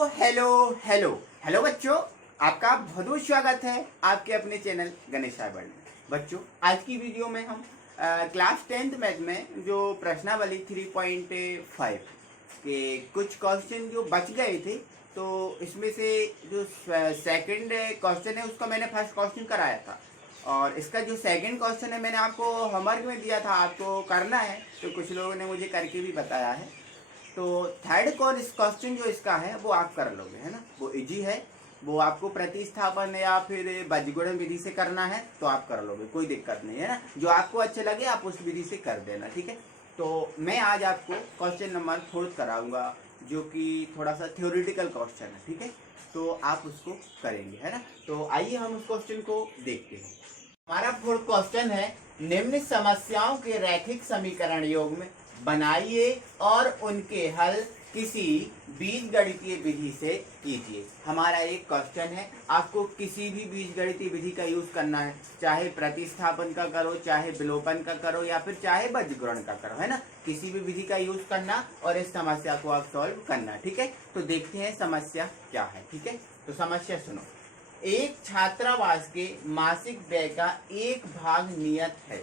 Hello hello hello बच्चों, आपका बहुत बहुत स्वागत है आपके अपने चैनल गणेश साइबर में। बच्चों, आज की वीडियो में हम क्लास 10th मैथ में जो प्रश्नावली 3.5 के कुछ क्वेश्चन जो बच गए थे, तो इसमें से जो सेकंड क्वेश्चन है उसका मैंने फर्स्ट क्वेश्चन कराया था, और इसका जो सेकंड क्वेश्चन है मैंने आपको होमवर्क में दिया था, आपको करना है। तो कुछ लोगों ने मुझे करके भी बताया है। तो थर्ड क्वेश्चन जो इसका है वो आप कर लोगे, है ना। वो इजी है, वो आपको प्रतिस्थापन या फिर बीजगणित विधि से करना है तो आप कर लोगे, कोई दिक्कत नहीं है ना। जो आपको अच्छे लगे आप उस विधि से कर देना, ठीक है। तो मैं आज आपको क्वेश्चन नंबर 4 कराऊंगा, जो कि थोड़ा सा थ्योरेटिकल क्वेश्चन है, ठीक है। तो आप उसको करेंगे, है ना। तो आइए हम उस क्वेश्चन को देखते हैं। हमारा फोर्थ क्वेश्चन है, निम्न समस्याओं के रैखिक समीकरण योग में बनाइए और उनके हल किसी बीजगणितीय विधि से कीजिए। हमारा एक क्वेश्चन है, आपको किसी भी बीजगणितीय विधि का यूज करना है, चाहे प्रतिस्थापन का करो, चाहे विलोपन का करो, या फिर चाहे बीजगणन का करो, है ना। किसी भी विधि का यूज करना और इस समस्या को आप सॉल्व करना, ठीक है। तो देखते हैं समस्या क्या है, ठीक है। तो समस्या सुनो। एक छात्रावास के मासिक व्यय का एक भाग नियत है।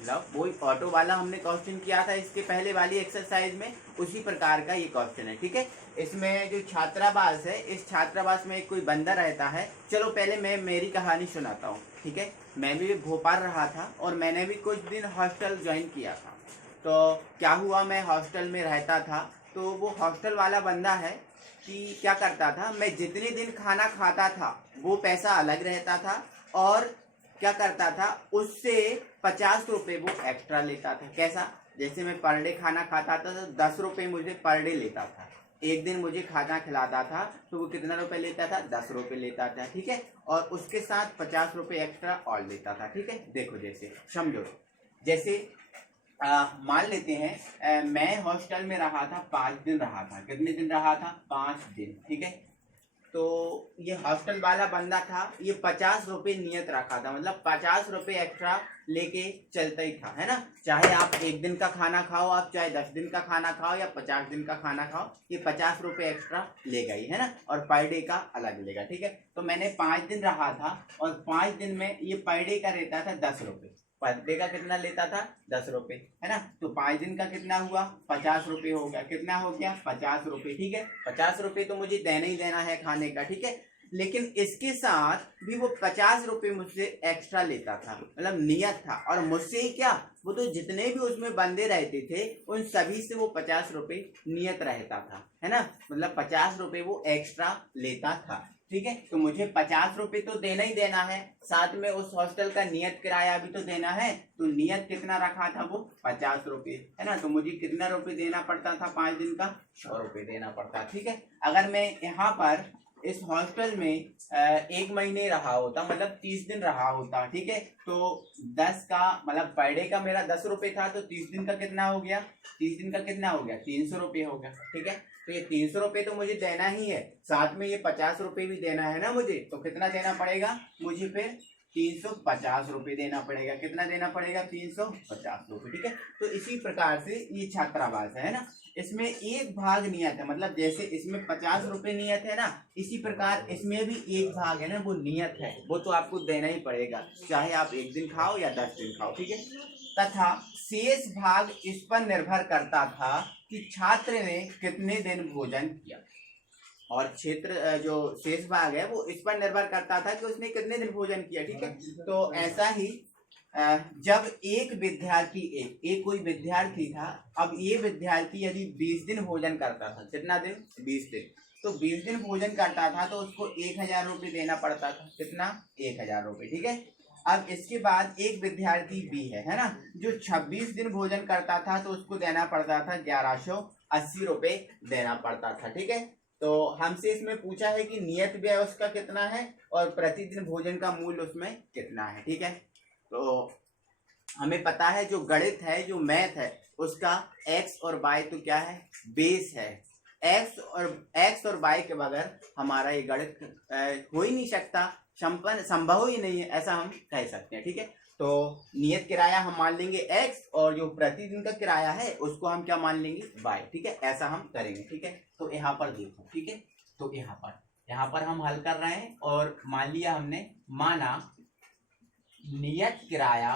मतलब वही ऑटो वाला हमने क्वेश्चन किया था इसके पहले वाली एक्सरसाइज में, उसी प्रकार का ये क्वेश्चन है, ठीक है। इसमें जो छात्रावास है, इस छात्रावास में कोई बंदा रहता है। चलो पहले मैं मेरी कहानी सुनाता हूँ, ठीक है। मैं भी भोपाल रहा था और मैंने भी कुछ दिन हॉस्टल ज्वाइन किया था। तो क्या हुआ, मैं हॉस्टल में रहता था, तो वो हॉस्टल वाला बंदा है कि क्या करता था, मैं जितने दिन खाना खाता था वो पैसा अलग रहता था, और क्या करता था उससे 50 रुपये वो एक्स्ट्रा लेता था। कैसा, जैसे मैं पर डे खाना खाता था तो 10 रुपये मुझे पर डे लेता था। एक दिन मुझे खाना खिलाता था तो वो कितना रुपए लेता था, 10 रुपये लेता था, ठीक है। और उसके साथ 50 रुपये एक्स्ट्रा और लेता था, ठीक है। देखो जैसे समझो, जैसे मान लेते हैं मैं हॉस्टल में रहा था, 5 दिन रहा था। कितने दिन रहा था, 5 दिन, ठीक है। तो ये हॉस्टल वाला बंदा था, ये 50 रुपये नियत रखा था, मतलब 50 रुपये एक्स्ट्रा लेके चलता ही था, है ना। चाहे आप एक दिन का खाना खाओ, आप चाहे 10 दिन का खाना खाओ या 50 दिन का खाना खाओ, ये 50 रुपये एक्स्ट्रा लेगा ही, है ना। और पर डे का अलग लेगा, ठीक है। तो मैंने 5 दिन रहा था और 5 दिन में ये पर डे का रहता था 10 रुपये। पर डे का कितना लेता था, 10 रुपये, है ना। तो 5 दिन का कितना हुआ, 50 रुपये हो गया। कितना हो गया, 50 रुपये, ठीक है। 50 रुपये तो मुझे देना ही देना है खाने का, ठीक है। लेकिन इसके साथ भी वो 50 रुपये मुझसे एक्स्ट्रा लेता था, मतलब नियत था। और मुझसे ही क्या, वो तो जितने भी उसमें बंदे रहते थे उन सभी से वो 50 रुपये नियत रहता था, है ना। मतलब 50 रुपये वो एक्स्ट्रा लेता था, ठीक है। तो मुझे 50 रुपये तो देना ही देना है, साथ में उस हॉस्टल का नियत किराया भी तो देना है। तो नियत कितना रखा था, वो 50 रुपये, है ना। तो मुझे कितना रुपये देना पड़ता था 5 दिन का, 100 रुपये देना पड़ता, ठीक है। अगर मैं यहाँ पर इस हॉस्टल में 1 महीने रहा होता, मतलब 30 दिन रहा होता, ठीक है। तो 10 का मतलब पर डे का मेरा 10 रुपये था, तो 30 दिन का कितना हो गया, 30 दिन का कितना हो गया, 300 रुपये हो गया, ठीक है। तो ये 300 रुपये तो मुझे देना ही है, साथ में ये 50 रुपये भी देना है ना मुझे। तो कितना देना पड़ेगा मुझे, फिर 350 रुपये देना पड़ेगा। कितना देना पड़ेगा, 350 रुपये, ठीक है। तो इसी प्रकार से ये छात्रावास है ना, इसमें एक भाग नियत है, मतलब जैसे इसमें 50 रुपये नियत है ना, इसी प्रकार इसमें भी एक भाग है ना वो नियत है, वो तो आपको देना ही पड़ेगा, चाहे आप 1 दिन खाओ या 10 दिन खाओ, ठीक है। तथा शेष भाग इस पर निर्भर करता था कि छात्र ने कितने दिन भोजन किया। और क्षेत्र जो शेष भाग है वो इस पर निर्भर करता था कि उसने कितने दिन भोजन किया, ठीक है। तो ऐसा ही जब एक विद्यार्थी एक कोई विद्यार्थी था, अब ये विद्यार्थी यदि 20 दिन भोजन करता था, कितना दिन, 20 दिन, तो 20 दिन भोजन करता था तो उसको 1000 रुपये देना पड़ता था। कितना, 1000 रुपये, ठीक है। अब इसके बाद एक विद्यार्थी बी है ना, जो 26 दिन भोजन करता था तो उसको देना पड़ता था 1180 रुपये देना पड़ता था, ठीक है। तो हमसे इसमें पूछा है कि नियत व्यय उसका कितना है और प्रतिदिन भोजन का मूल्य उसमें कितना है, ठीक है। तो हमें पता है जो गणित है, जो मैथ है, उसका एक्स और वाई तो क्या है, बेस है। एक्स और वाई के बगैर हमारा ये गणित हो ही नहीं सकता, संभव ही नहीं है, ऐसा हम कह सकते हैं, ठीक है। तो नियत किराया हम मान लेंगे एक्स, और जो प्रतिदिन का किराया है उसको हम क्या मान लेंगे, वाई, ठीक है। ऐसा हम करेंगे, ठीक है। तो यहाँ पर देखो, ठीक है। तो यहाँ पर हम हल कर रहे हैं और मान लिया हमने, माना नियत किराया,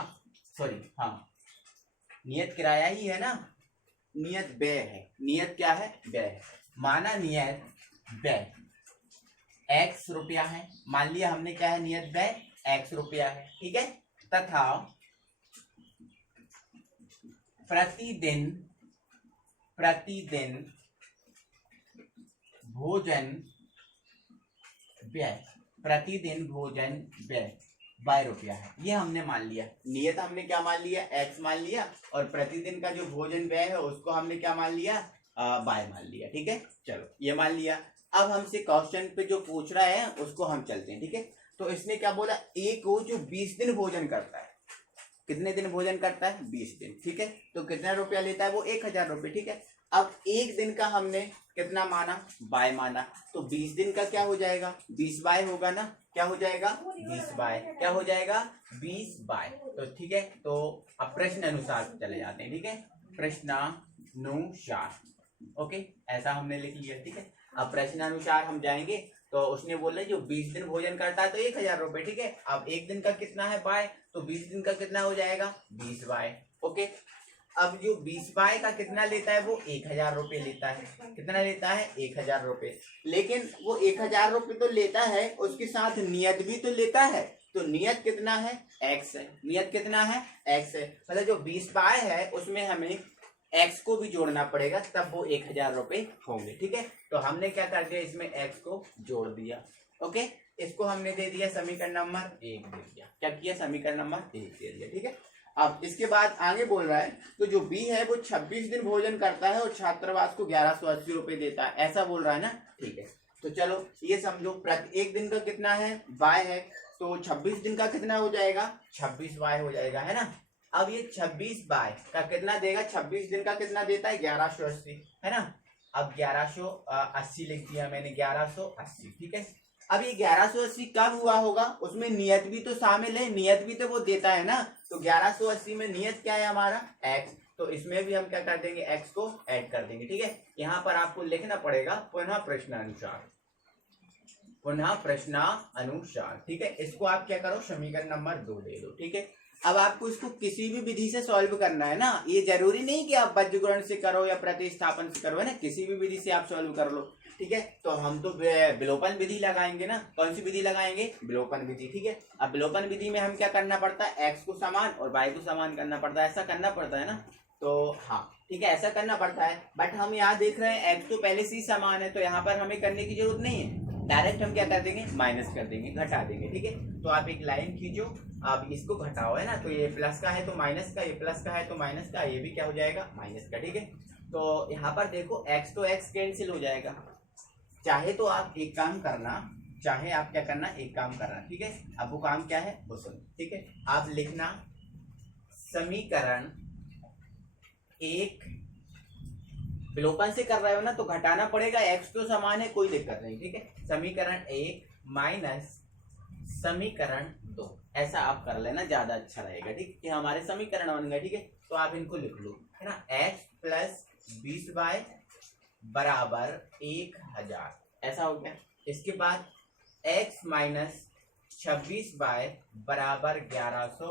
नियत किराया ही है ना, नियत व्यय है, नियत क्या है, व्यय है। माना नियत व्यय x रुपया है, मान लिया हमने क्या है, नियत व्यय x रुपया है, ठीक है। तथा प्रतिदिन भोजन व्यय, प्रतिदिन भोजन व्यय y रुपया है, ये हमने मान लिया। नियत हमने क्या मान लिया, x मान लिया, और प्रतिदिन का जो भोजन व्यय है उसको हमने क्या मान लिया, y मान लिया, ठीक है। चलो ये मान लिया। अब हमसे क्वेश्चन पे जो पूछ रहा है उसको हम चलते हैं, ठीक है। तो इसने क्या बोला, एक को जो 20 दिन भोजन करता है, कितने दिन भोजन करता है, 20 दिन, ठीक है। तो कितना रुपया लेता है वो, 1000 रुपये, ठीक है। अब एक दिन का हमने कितना माना, बाय माना, तो 20 दिन का क्या हो जाएगा, 20 बाय होगा ना, क्या हो जाएगा, 20 बाय, क्या हो जाएगा, 20 बाय। तो ठीक है, तो अब प्रश्न अनुसार चले जाते हैं, ठीक है, प्रश्नानुसार, ओके, ऐसा हमने लिख लिया, ठीक है। अब प्रश्नानुसार हम जाएंगे, तो उसने बोला जो 20 दिन भोजन करता है तो 1000 रुपये, ठीक है। अब एक दिन का कितना है, बाय, तो 20 दिन का कितना हो जाएगा, 20 बाय, ओके। अब जो 20 बाय का कितना लेता है, वो 1000 रुपये लेता है, कितना लेता है, 1000 रुपये। लेकिन वो 1000 रुपये तो लेता है, उसके साथ नियत भी तो लेता है, तो नियत कितना है, x है, नियत कितना है, x है। मतलब जो 20 बाय है उसमें हमें x को भी जोड़ना पड़ेगा, तब वो 1000 रुपये होंगे, ठीक है। तो हमने क्या कर दिया, इसमें x को जोड़ दिया, ओके। इसको हमने दे दिया समीकरण नंबर 1 दे दिया, क्या किया, समीकरण नंबर 1 दे दिया, ठीक है। अब इसके बाद आगे बोल रहा है, तो जो b है वो 26 दिन भोजन करता है और छात्रावास को 1180 रुपये देता है, ऐसा बोल रहा है ना, ठीक है। तो चलो ये समझो, प्रति एक दिन का कितना है, y है, तो 26 दिन का कितना हो जाएगा, 26 y हो जाएगा, है ना। अब ये 26 बाय का कितना देगा, 26 दिन का कितना देता है, 1180, है ना। अब 1180 लिख दिया मैंने, 1180, ठीक है। अब ये 1180 कब हुआ होगा, उसमें नियत भी तो शामिल है, नियत भी तो वो देता है ना, तो 1180 में नियत क्या है हमारा, x, तो इसमें भी हम क्या कर देंगे, x को ऐड कर देंगे, ठीक है। यहाँ पर आपको लिखना पड़ेगा पुनः प्रश्नानुसार, पुनः प्रश्नानुसार, ठीक है। इसको आप क्या करो, समीकरण नंबर 2 ले लो, ठीक है। अब आपको इसको किसी भी विधि से सॉल्व करना है ना, ये जरूरी नहीं कि आप बज्रगुणन से करो या प्रतिस्थापन से करो, है ना, किसी भी विधि से आप सॉल्व कर लो, ठीक है। तो हम तो विलोपन विधि लगाएंगे ना, कौन सी विधि लगाएंगे, विलोपन विधि, ठीक है। अब विलोपन विधि में हम क्या करना पड़ता है, x को समान और y को समान करना पड़ता है, ऐसा करना पड़ता है ना, तो हाँ ठीक है, ऐसा करना पड़ता है। बट हम यहाँ देख रहे हैं x तो पहले से ही समान है, तो यहाँ पर हमें करने की जरूरत नहीं है, डायरेक्ट हम क्या कर देंगे, माइनस कर देंगे, घटा देंगे, ठीक है। तो आप एक लाइन खींचो, आप इसको घटाओ, है ना, तो ये प्लस का है तो माइनस का, ये प्लस का है तो माइनस का, ये भी क्या हो जाएगा, माइनस का, ठीक है। तो यहाँ पर देखो x तो x कैंसिल हो जाएगा, चाहे तो आप एक काम करना, चाहे आप क्या करना, एक काम करना, ठीक है। अब वो काम क्या है वो सुनो, ठीक है। आप लिखना समीकरण 1, विलोपन से कर रहे हो ना तो घटाना पड़ेगा, x तो समान है, कोई दिक्कत नहीं, ठीक है। समीकरण 1 माइनस समीकरण 2, ऐसा आप कर लेना, ज्यादा अच्छा रहेगा, ठीक है, हमारे समीकरण बन गए, ठीक है। तो आप इनको लिख लो, है ना, x प्लस 20 बाय बराबर 1000, ऐसा हो गया। इसके बाद x माइनस 26 बाय बराबर 1180,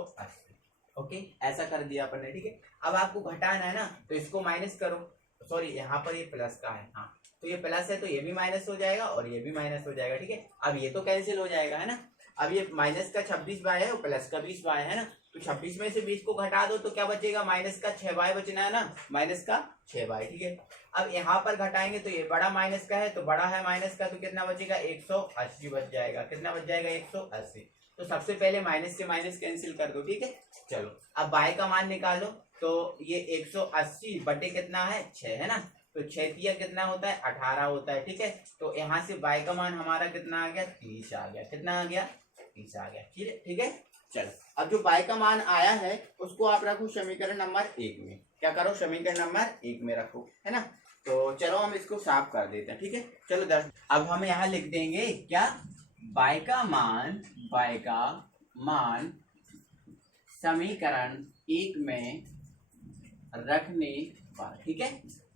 ओके, ऐसा कर दिया अपन ने, ठीक है। अब आपको घटाना है ना, तो इसको माइनस करो, सॉरी यहाँ पर ये प्लस का है, हाँ, तो ये प्लस है तो ये भी माइनस हो जाएगा और ये भी माइनस हो जाएगा, ठीक है। अब ये तो कैंसिल हो जाएगा, है ना। अब ये माइनस का 26 बाय है और प्लस का 20 बाय है ना, तो 26 में से 20 को घटा दो तो क्या बचेगा, माइनस का 6 बाय बचना है ना, माइनस का 6 बाय, ठीक है। अब यहाँ पर घटाएंगे तो ये बड़ा माइनस का है, तो बड़ा है माइनस का, तो कितना बचेगा, 180 बच जाएगा, कितना बच जाएगा, 180। तो सबसे पहले माइनस से माइनस कैंसिल कर दो, ठीक है। चलो अब बाय का मान निकालो, तो ये 180 बटे कितना है, 6, है ना, तो 6 तिया कितना होता है, 18 होता है, ठीक है। तो यहाँ से बाय का मान हमारा कितना आ गया, 30 आ गया, कितना आ गया, 30 आ गया, ठीक है, ठीक है। चलो अब जो बाय का मान आया है उसको आप रखो समीकरण नंबर 1 में, क्या करो, समीकरण नंबर 1 में रखो, है ना। तो चलो हम इसको साफ कर देते हैं, ठीक है। चलो 10, अब हम यहाँ लिख देंगे क्या, बाय का मान समीकरण 1 में रखने पर, ठीक है।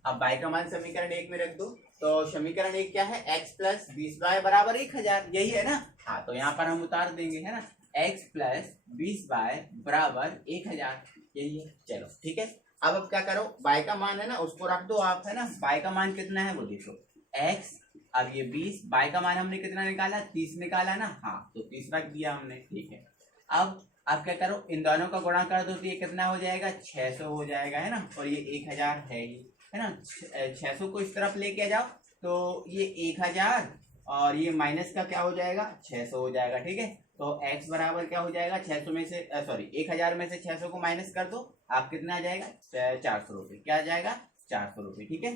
अब बाय का मान समीकरण 1 में रख दो, तो समीकरण एक क्या है, x प्लस 20y बराबर 1000, यही है ना। हाँ तो यहाँ पर हम उतार देंगे, है ना, x प्लस 20y बराबर 1000, यही है। चलो ठीक है, अब क्या करो, y का मान है ना उसको रख दो आप, है ना। y का मान कितना है वो देखो, x, अब ये 20, y का मान हमने कितना निकाला, 30 निकाला ना। हाँ तो 30 रख दिया हमने, ठीक है। अब क्या करो, इन दोनों का गुणा कर दो तो ये कितना हो जाएगा, 600 हो जाएगा, है ना। और ये 1000 है ही, है ना। 600 को इस तरफ लेके आ जाओ तो ये 1000 और ये माइनस का क्या हो जाएगा, 600 हो जाएगा, ठीक है। तो x बराबर क्या हो जाएगा, 600 में से सॉरी 1000 में से 600 को माइनस कर दो, आप कितना आ जाएगा, 400 रुपये, क्या आ जाएगा, 400 रुपये, ठीक है।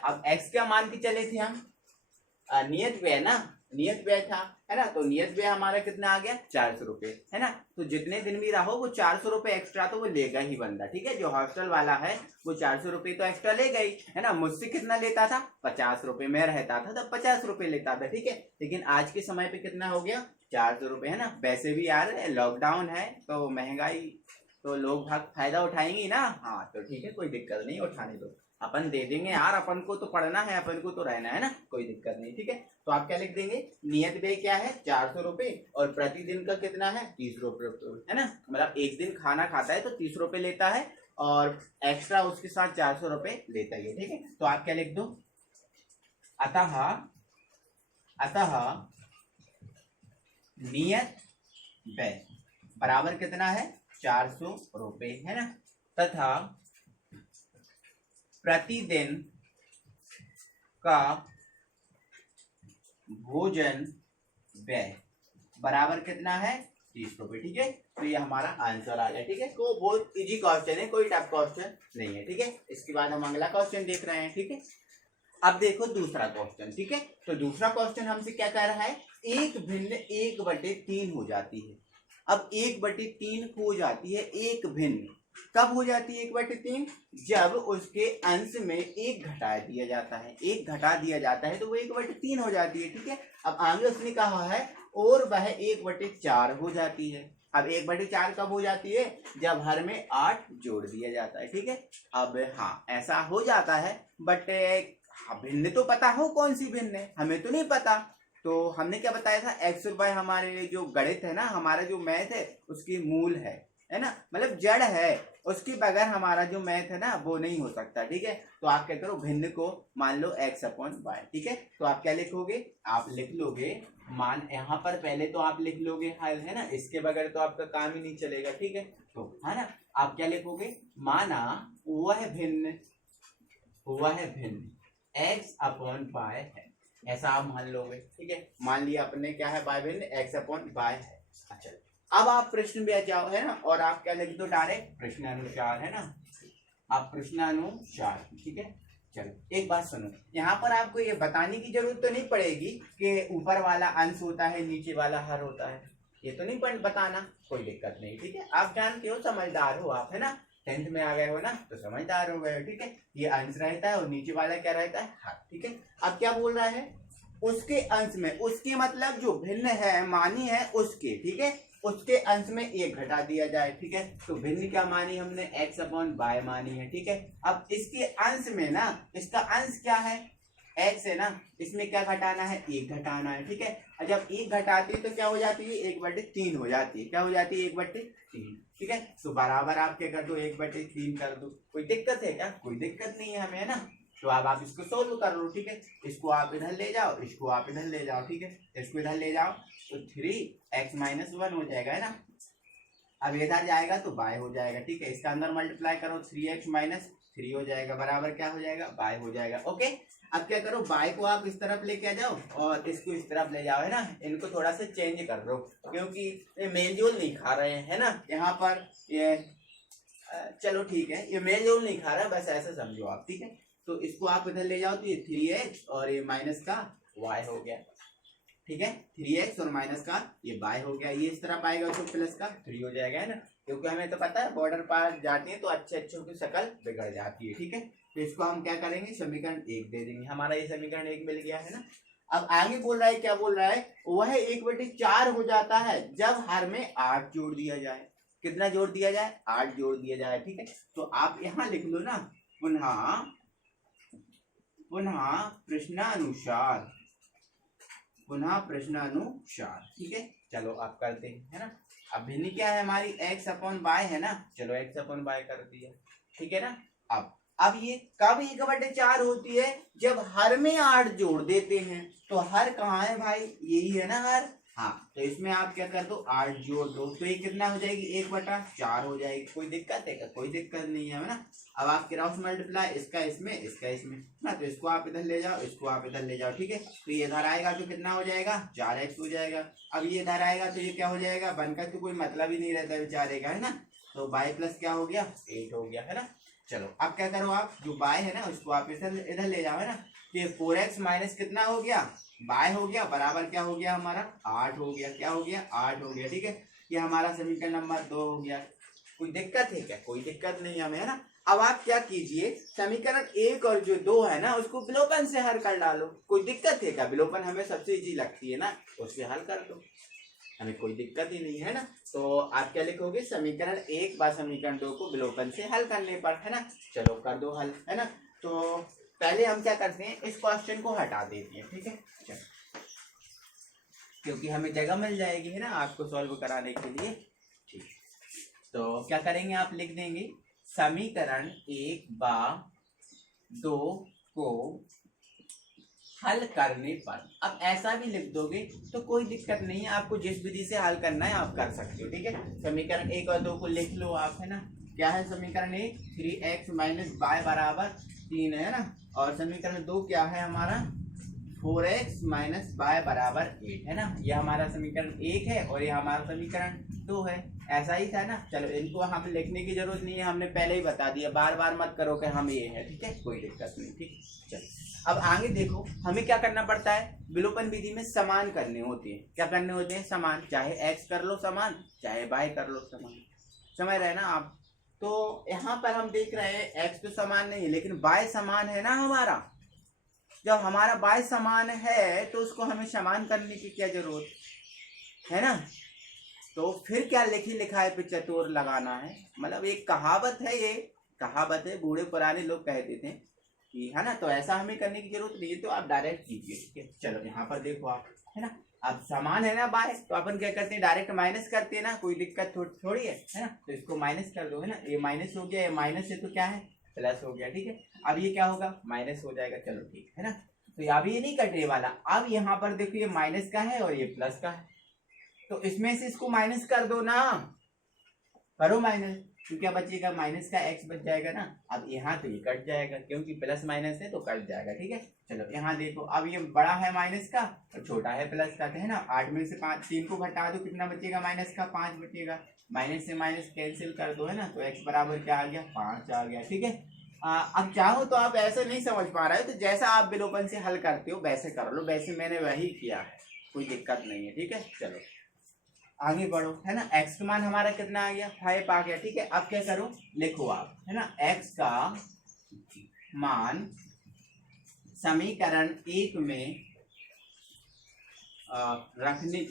अब x का मान के चले थे हम, नियत व्यय ना, नियत व्यय था, है ना। तो नियत व्यय हमारा कितना आ गया, 400 रुपये, है ना। तो जितने दिन भी रहो वो 400 रुपये एक्स्ट्रा तो वो लेगा ही बंदा, ठीक है। जो हॉस्टल वाला है वो 400 रुपये तो एक्स्ट्रा लेगा ही, है ना। मुझसे कितना लेता था, 50 रुपये, मैं रहता था तब 50 रुपये लेता था, ठीक है। लेकिन आज के समय पे कितना हो गया, 400 रुपये, है ना। वैसे भी यार लॉकडाउन है तो महंगाई, तो लोग भाग फायदा उठाएंगे ना। हाँ तो ठीक है, कोई दिक्कत नहीं, उठाने दो, अपन दे देंगे यार, अपन को तो पढ़ना है, अपन को तो रहना है ना, कोई दिक्कत नहीं, ठीक है। तो आप क्या लिख देंगे, नियत व्यय क्या है, 400 रुपये, और प्रतिदिन का कितना है, 30 रुपये, है ना। मतलब एक दिन खाना खाता है तो 30 रुपये लेता है और एक्स्ट्रा उसके साथ 400 रुपये लेता है, ठीक है। तो आप क्या लिख दो, अतः नियत व्यय बराबर कितना है, 400 रुपये, है ना। तथा प्रतिदिन का भोजन व्यय बराबर कितना है, 30 रुपये, ठीक है। तो ये हमारा आंसर आ गया, ठीक है। तो बहुत इजी क्वेश्चन है, कोई टफ क्वेश्चन नहीं है, ठीक है। इसके बाद हम अगला क्वेश्चन देख रहे हैं, ठीक है। अब देखो दूसरा क्वेश्चन, ठीक है। तो दूसरा क्वेश्चन हमसे क्या कह रहा है, एक भिन्न 1/3 हो जाती है। अब 1/3 हो जाती है, एक भिन्न कब हो जाती है 1/3, जब उसके अंश में एक घटा दिया जाता है, एक घटा दिया जाता है तो वो 1/3 हो जाती है, ठीक है। अब आगे उसने कहा है और वह 1/4 हो जाती है। अब 1/4 कब हो जाती है, जब हर में 8 जोड़ दिया जाता है, ठीक है। अब हाँ ऐसा हो जाता है, बट भिन्न तो पता हो कौन सी भिन्न है, हमें तो नहीं पता। तो हमने क्या बताया था, एक्स और वाई हमारे जो गणित है ना, हमारा जो मैथ है उसकी मूल है ना, मतलब जड़ है, उसके बगैर हमारा जो मैथ है ना वो नहीं हो सकता, ठीक है। तो आप क्या करो, भिन्न को मान लो x/y, ठीक है। तो आप क्या लिखोगे, आप लिख लोगे मान, यहाँ पर पहले तो आप लिख लोगे हल, है ना, इसके बगैर तो आपका काम ही नहीं चलेगा, ठीक है। तो है ना, आप क्या लिखोगे, माना वह भिन्न x/y है, ऐसा आप मान लोगे, ठीक है। मान लिया अपने क्या है, y भिन्न x/y है। अच्छा अब आप प्रश्न में जाओ, है ना, और आप क्या लिख दो डायरेक्ट, प्रश्नानुसार, है ना, आप प्रश्नानुसार, ठीक है। चलो एक बात सुनो, यहाँ पर आपको ये बताने की जरूरत तो नहीं पड़ेगी कि ऊपर वाला अंश होता है नीचे वाला हर होता है, ये तो नहीं बताना, कोई दिक्कत नहीं, ठीक है। आप जानते हो, समझदार हो आप, है ना, 10th में आ गए हो ना तो समझदार हो गए हो, ठीक है। ये अंश रहता है और नीचे वाला क्या रहता है, हर, ठीक है। अब क्या बोल रहा है, उसके अंश में, उसके मतलब जो भिन्न है मानी है उसके, ठीक है, उसके अंश में एक घटा दिया जाए, ठीक है। तो भिन्न क्या मानी हमने, x/y मानी है, ठीक है। अब इसके अंश में ना, इसका अंश क्या है, x है ना, इसमें क्या घटाना है, एक घटाना है, ठीक है। और जब एक घटाती है तो क्या हो जाती है, 1/3 हो जाती है, क्या हो जाती है, 1/3, ठीक है। तो बराबर आप क्या कर दो, 1/3 कर दो, कोई दिक्कत है क्या, कोई दिक्कत नहीं है हमें, है ना। तो अब आप इसको सोल्व कर लो, ठीक है। इसको आप इधर ले जाओ, इसको आप इधर ले जाओ, ठीक है। इसको इधर ले जाओ तो 3x-1 हो जाएगा, है ना। अब इधर जाएगा तो y हो जाएगा, ठीक है। इसका अंदर मल्टीप्लाई करो, 3x-3 हो जाएगा, बराबर क्या हो जाएगा, y हो जाएगा, ओके। अब क्या करो, y को आप इस तरफ लेके आ जाओ और इसको इस तरफ ले जाओ, है ना। इनको थोड़ा सा चेंज कर दो क्योंकि ये मेल जोल नहीं खा रहे हैं, है ना। यहाँ पर ये चलो ठीक है, ये मेल जोल नहीं खा रहा है, बस ऐसा समझो आप, ठीक है। तो इसको आप इधर ले जाओ तो ये 3x और ये माइनस का y हो गया, ठीक है। 3x और माइनस का ये y हो गया, ये इस तरफ आएगा तो प्लस का 3 हो जाएगा, है ना। क्योंकि हमें तो पता है बॉर्डर पार जाती है तो अच्छे अच्छों की शक्ल बिगड़ जाती है, ठीक है। तो इसको हम क्या करेंगे, समीकरण 1 दे देंगे, हमारा ये समीकरण 1 मिल गया, है ना। अब आगे बोल रहा है, क्या बोल रहा है, वह 1/4 हो जाता है जब हर में 8 जोड़ दिया जाए, कितना जोड़ दिया जाए, 8 जोड़ दिया जाए, ठीक है। तो आप यहाँ लिख लो ना, पुनः पुनः प्रश्नानुसार, पुनः प्रश्नानुसार। ठीक है, चलो आप करते हैं, है ना। अब भिन्न क्या है हमारी, x अपॉन y है ना, चलो x अपॉन y कर दिया, ठीक है ना। अब ये कब 1/4 होती है, जब हर में 8 जोड़ देते हैं। तो हर कहाँ है भाई, यही है ना हर। हाँ, तो इसमें आप क्या कर दो, 8 जोड़ दो, तो ये कितना हो जाएगी, 1/4 हो जाएगी। कोई दिक्कत है क्या, कोई दिक्कत नहीं है ना। अब आप क्रॉस मल्टीप्लाई, इसका इसमें इसका इसमें ना, तो इसको आप इधर ले जाओ, इसको आप इधर ले जाओ, ठीक है। तो ये इधर आएगा तो कितना हो जाएगा, 4x हो जाएगा। अब ये इधर आएगा तो ये क्या हो जाएगा, बनकर तो कोई मतलब ही नहीं रहता बेचारे का, है ना। तो y प्लस क्या हो गया, 8 हो गया, है ना। चलो अब क्या करो, आप जो y है ना उसको आप इधर ले जाओ, है ना। तो ये 4x माइनस कितना हो गया, y हो गया, बराबर क्या हो गया हमारा, 8 हो गया। क्या हो गया, 8 हो गया, ठीक है। ये हमारा समीकरण नंबर 2 हो गया। कोई दिक्कत है क्या, कोई दिक्कत नहीं हमें, है ना। अब आप क्या कीजिए, समीकरण 1 और जो 2 है ना उसको विलोपन से हल कर डालो। कोई दिक्कत है क्या, विलोपन हमें सबसे इजी लगती है ना, उससे हल कर दो, हमें कोई दिक्कत ही नहीं है ना। तो आप क्या लिखोगे, समीकरण 1 व समीकरण 2 को विलोपन से हल करने पर, है ना। चलो कर दो हल, है ना। तो पहले हम क्या करते हैं, इस क्वेश्चन को हटा देते हैं, ठीक है। चलो, क्योंकि हमें जगह मिल जाएगी, है ना, आपको सॉल्व कराने के लिए। ठीक, तो क्या करेंगे, आप लिख देंगे समीकरण 1 व 2 को हल करने पर। अब ऐसा भी लिख दोगे तो कोई दिक्कत नहीं है, आपको जिस विधि से हल करना है आप कर सकते हो, ठीक है। समीकरण 1 और 2 को लिख लो आप, है ना। क्या है समीकरण 1, 3x माइनस y बराबर 3 है ना। और समीकरण 2 क्या है हमारा, 4x माइनस y बराबर 8 है ना। ये हमारा समीकरण 1 है और ये हमारा समीकरण 2 है। ऐसा ही था ना। चलो इनको हम लिखने की जरूरत नहीं है, हमने पहले ही बता दिया, बार बार मत करो कि हम ये है, ठीक है, कोई दिक्कत नहीं, ठीक। चलो अब आगे देखो, हमें क्या करना पड़ता है, विलोपन विधि में समान करने होते हैं। क्या करने होते हैं, समान, चाहे x कर लो समान, चाहे y कर लो समान, समझ रहे हैं ना आप। तो यहाँ पर हम देख रहे हैं x तो समान नहीं है लेकिन y समान है ना हमारा। जब हमारा y समान है तो उसको हमें समान करने की क्या जरूरत है ना। तो फिर क्या लिखा है पे चतुर लगाना है, मतलब एक कहावत है, ये कहावत है, बूढ़े पुराने लोग कहते थे कि, है ना। तो ऐसा हमें करने की जरूरत नहीं है, तो आप डायरेक्ट कीजिए, ठीक है। चलो यहाँ पर देखो आप, है ना। अब समान है ना बाय, तो अपन क्या करते हैं, डायरेक्ट माइनस करते हैं ना, कोई दिक्कत थोड़ी है ना। तो इसको माइनस कर दो, है ना। ये माइनस हो गया, ये माइनस है तो क्या है, प्लस हो गया, ठीक है। अब ये क्या होगा, माइनस हो जाएगा, चलो ठीक है ना। तो अब ये नहीं कटने वाला। अब यहाँ पर देखो, ये माइनस का है और ये प्लस का है, तो इसमें से इसको माइनस कर दो ना, करो माइनस, तो क्या बचेगा, माइनस का x बच जाएगा ना। अब यहाँ तो ये कट जाएगा, क्योंकि प्लस माइनस है तो कट जाएगा, ठीक है। चलो यहाँ देखो, अब ये बड़ा है माइनस का और छोटा है प्लस का, है ना। 8 में से 5 3 को घटा दो, कितना बचेगा, माइनस का 5 बचेगा। माइनस से माइनस कैंसिल कर दो, है ना। तो x बराबर क्या आ गया, 5 आ गया, ठीक है। अब चाहो तो आप ऐसे नहीं समझ पा रहे हो तो जैसा आप विलोपन से हल करते हो वैसे कर लो, वैसे मैंने वही किया है, कोई दिक्कत नहीं है, ठीक है। चलो आगे बढ़ो, है ना। x का मान हमारा कितना आ गया, 5 आ गया, ठीक है। अब क्या करो, लिखो आप, है ना, x का मान समीकरण 1 में रखने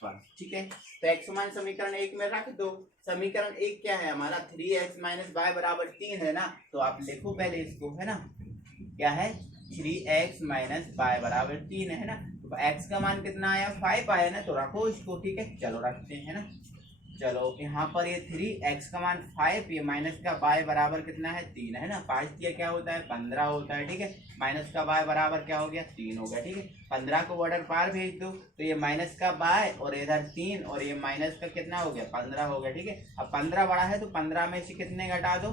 पर, ठीक है। तो x मान समीकरण 1 में रख दो। समीकरण 1 क्या है हमारा, 3x माइनस y बराबर 3 है ना। तो आप लिखो पहले इसको, है ना, क्या है, 3x माइनस y बराबर 3 है ना। तो x का मान कितना आया, 5 आया ना, तो रखो इसको, ठीक है। चलो रखते हैं ना। चलो यहाँ पर ये 3x का मान 5, ये माइनस का y बराबर कितना है, 3 है ना। 5 दिया क्या होता है, 15 होता है, ठीक है। माइनस का y बराबर क्या हो गया, 3 हो गया, ठीक है। 15 को ऑर्डर पार भेज दो, तो ये माइनस का y और इधर 3 और ये माइनस का कितना हो गया, 15 हो गया, ठीक है। अब 15 बड़ा है तो 15 में से कितने घटा दो,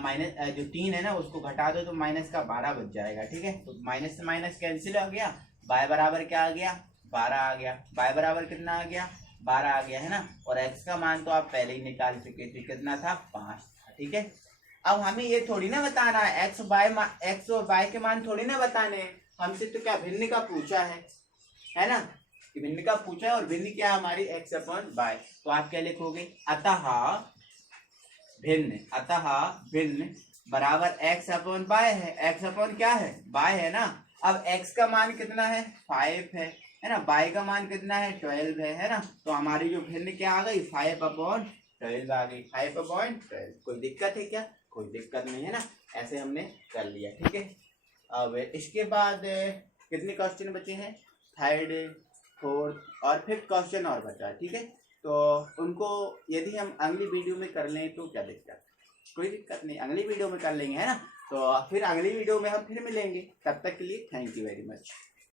माइनस जो 3 है ना उसको घटा दो, तो माइनस का 12 बच जाएगा, ठीक है। तो माइनस से माइनस कैंसिल हो गया, y बराबर क्या आ गया, 12 आ गया। y बराबर कितना आ गया, 12 आ गया, है ना। और x का मान तो आप पहले ही निकाल चुके थे, कितना था, 5 था, ठीक है। अब हमें ये थोड़ी ना बताना है, x और y के मान थोड़ी ना बताने हैं हमसे, तो क्या भिन्न का पूछा है ना। भिन्न का पूछा है और भिन्न क्या है हमारी, x अपॉन y। तो आप क्या लिखोगे, अतः भिन्न बराबर x अपॉन y है। x अपॉन क्या है, y है ना। अब x का मान कितना है, 5 है ना। y का मान कितना है, 12 है ना। तो हमारी जो भिन्न क्या आ गई, 5 अपॉन 12 आ गई, 5 अपॉन 12। कोई दिक्कत है क्या, कोई दिक्कत नहीं है ना। ऐसे हमने कर लिया, ठीक है। अब इसके बाद कितने क्वेश्चन बचे हैं, थर्ड, फोर्थ और फिफ्थ क्वेश्चन और बचा है, ठीक है। तो उनको यदि हम अगली वीडियो में कर लें तो क्या दिक्कत, कोई दिक्कत नहीं, अगली वीडियो में कर लेंगे, है ना। तो फिर अगली वीडियो में हम फिर मिलेंगे, तब तक के लिए थैंक यू वेरी मच।